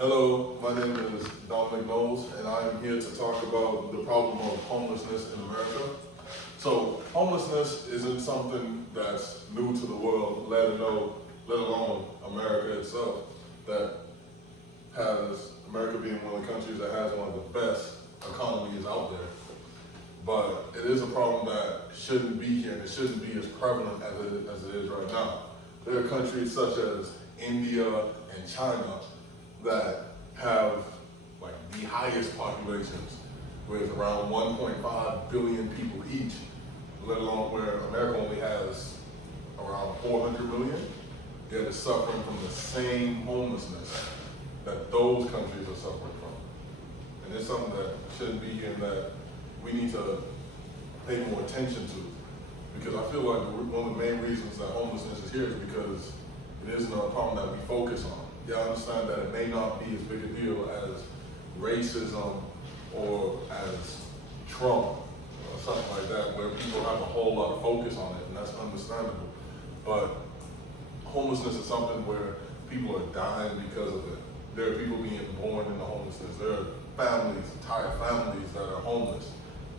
Hello, my name is Dominick Knowles, and I am here to talk about the problem of homelessness in America. So, homelessness isn't something that's new to the world, let alone America itself, that has, America being one of the countries that has one of the best economies out there. But it is a problem that shouldn't be here, and it shouldn't be as prevalent as it is right now. There are countries such as India and China that have like the highest populations, with around 1.5 billion people each, let alone where America only has around 400 million, yet it's suffering from the same homelessness that those countries are suffering from. And it's something that shouldn't be here and that we need to pay more attention to. Because I feel like one of the main reasons that homelessness is here is because it isn't a problem that we focus on. Yeah, I understand that it may not be as big a deal as racism or as Trump or something like that, where people have a whole lot of focus on it, and that's understandable. But homelessness is something where people are dying because of it. There are people being born into homelessness. There are families, entire families that are homeless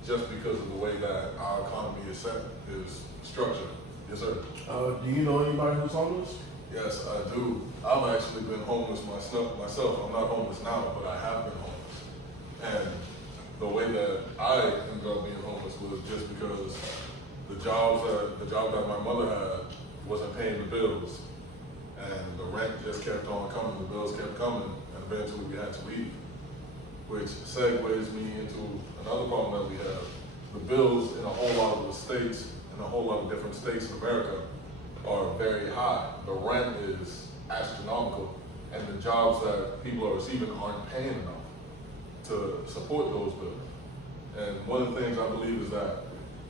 just because of the way that our economy is structured. Yes, sir. Do you know anybody who's homeless? Yes, I do. I've actually been homeless myself. I'm not homeless now, but I have been homeless. And the way that I ended up being homeless was just because the job that my mother had wasn't paying the bills, and the rent just kept on coming. The bills kept coming, and eventually we had to leave. Which segues me into another problem that we have. The bills in a whole lot of the states, in a whole lot of different states in America, are very high. The rent is astronomical, and the jobs that people are receiving aren't paying enough to support those bills. And one of the things I believe is that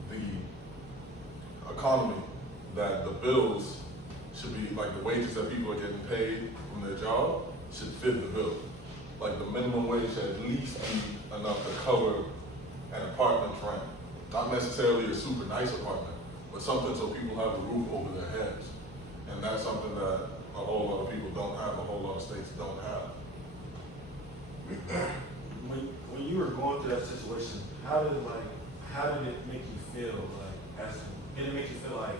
the economy, that the bills should be, like the wages that people are getting paid from their job should fit the bill. Like the minimum wage should at least be enough to cover an apartment's rent. Not necessarily a super nice apartment, but something so people have a roof over their heads. And that's something that a whole lot of people don't have, a whole lot of states don't have. When you were going through that situation, how did it make you feel? Did it make you feel like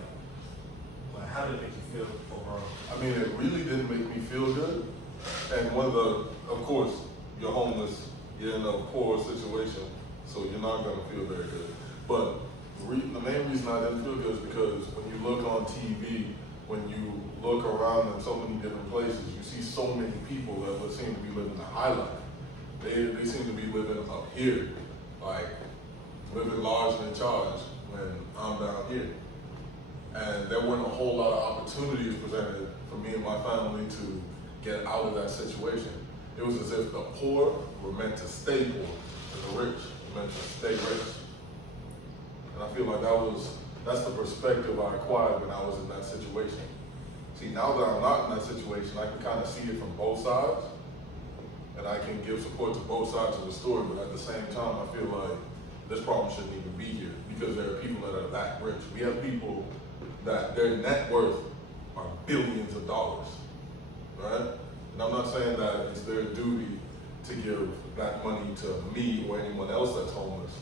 how did it make you feel overall? I mean, it really didn't make me feel good. And of course, you're homeless, you're in a poor situation, so you're not gonna feel very good. But the main reason I didn't feel good is because when you look on TV, when you look around in so many different places, you see so many people that would seem to be living the high life. They seem to be living up here, like living large and in charge when I'm down here. And there weren't a whole lot of opportunities presented for me and my family to get out of that situation. It was as if the poor were meant to stay poor, and the rich were meant to stay rich. And I feel like that's the perspective I acquired when I was in that situation. See, now that I'm not in that situation, I can kind of see it from both sides, and I can give support to both sides of the story, but at the same time, I feel like this problem shouldn't even be here, because there are people that are that rich. We have people that their net worth are billions of dollars, right? And I'm not saying that it's their duty to give that money to me or anyone else that's homeless.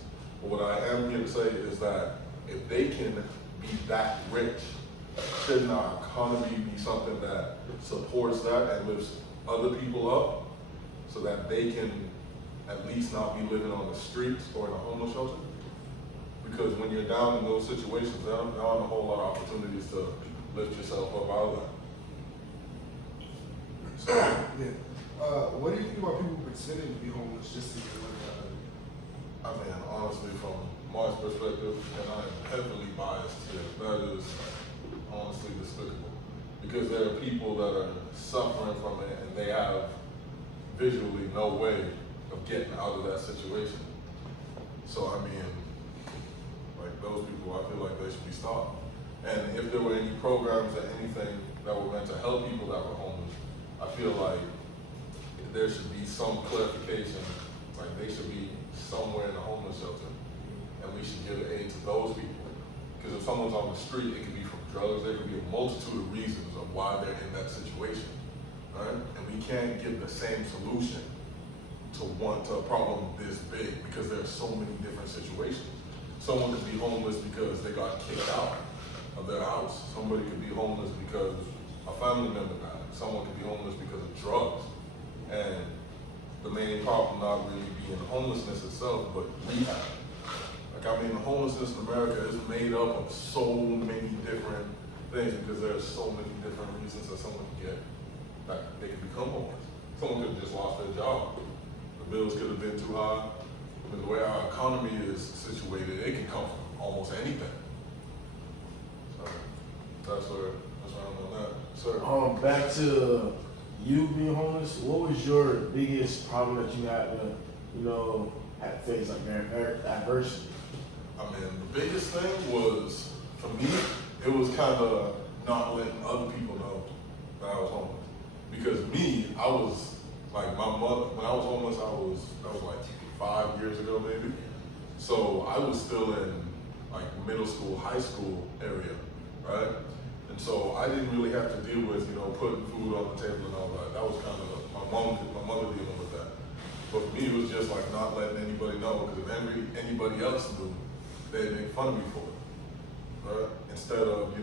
But what I am here to say is that if they can be that rich, shouldn't our economy be something that supports that and lifts other people up so that they can at least not be living on the streets or in a homeless shelter? Because when you're down in those situations, there aren't a whole lot of opportunities to lift yourself up out of that. So, what do you think about people pretending to be homeless just to get money out of it? I mean, honestly, from my perspective, and I am heavily biased here, that is honestly despicable. Because there are people that are suffering from it and they have visually no way of getting out of that situation. So, I mean, like those people, I feel like they should be stopped. And if there were any programs or anything that were meant to help people that were homeless, I feel like there should be some clarification, like they should be somewhere in a homeless shelter, and we should give aid to those people. Because if someone's on the street, it could be from drugs, there could be a multitude of reasons of why they're in that situation, right? And we we can't give the same solution to a problem this big because there are so many different situations. Someone could be homeless because they got kicked out of their house. Somebody could be homeless because a family member died. Someone could be homeless because of drugs. And the main problem not really being homelessness itself, but rehab. Like, I mean, homelessness in America is made up of so many different things because there's so many different reasons that someone can get, that they can become homeless. Someone could have just lost their job. The bills could have been too high. I mean, the way our economy is situated, it can come from almost anything. So that's where I'm on that. Sir. Back to you being homeless. What was your biggest problem that you had to, had to face, like adversity? I mean, the biggest thing was, for me, it was kind of not letting other people know that I was homeless. Because me, I was, like, my mother, when I was homeless, that was like 5 years ago maybe. So I was still in like middle school, high school area, right? And so I didn't really have to deal with, putting food on the table and all that. That was kind of my mother dealing with that. But for me, it was just like not letting anybody know, because if anybody else knew, they'd make fun of me for it, right? Instead of,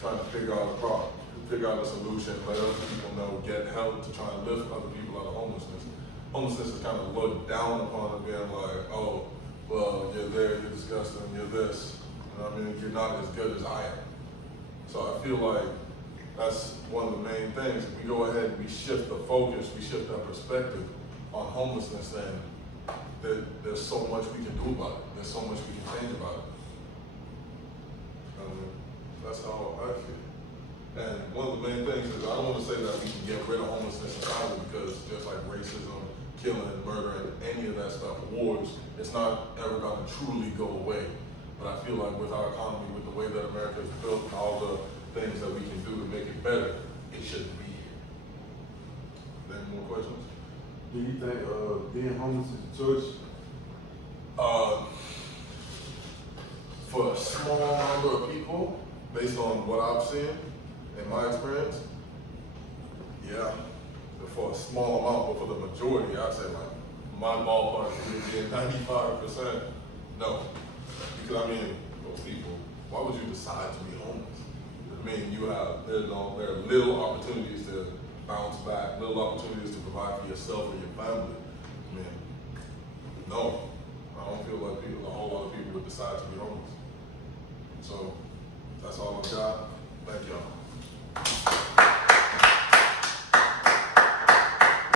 trying to figure out a problem, figure out a solution, let other people know, get help to try and lift other people out of homelessness. Homelessness is kind of looked down upon and being like, oh, well, you're there, you're disgusting, you're this. You know what I mean? You're not as good as I am. So I feel like that's one of the main things. If we go ahead and we shift the focus, we shift our perspective on homelessness, then there's so much we can do about it. There's so much we can change about it. That's how I feel. And one of the main things is I don't want to say that we can get rid of homelessness entirely, because just like racism, killing, murdering, any of that stuff, wars, it's not ever going to truly go away. But I feel like with our economy, with the way that America is built and all the things that we can do to make it better, it shouldn't be here. Any more questions? Do you think being homeless is a choice? For a small number of people, based on what I've seen in my experience, yeah. For a small amount, but for the majority, I'd say like my ballpark would be 95% no. Because I mean, those people, why would you decide to be homeless? I mean, there are little opportunities to bounce back, little opportunities to provide for yourself and your family. I mean, no, I don't feel like a whole lot of people would decide to be homeless. So that's all I've got. Thank y'all.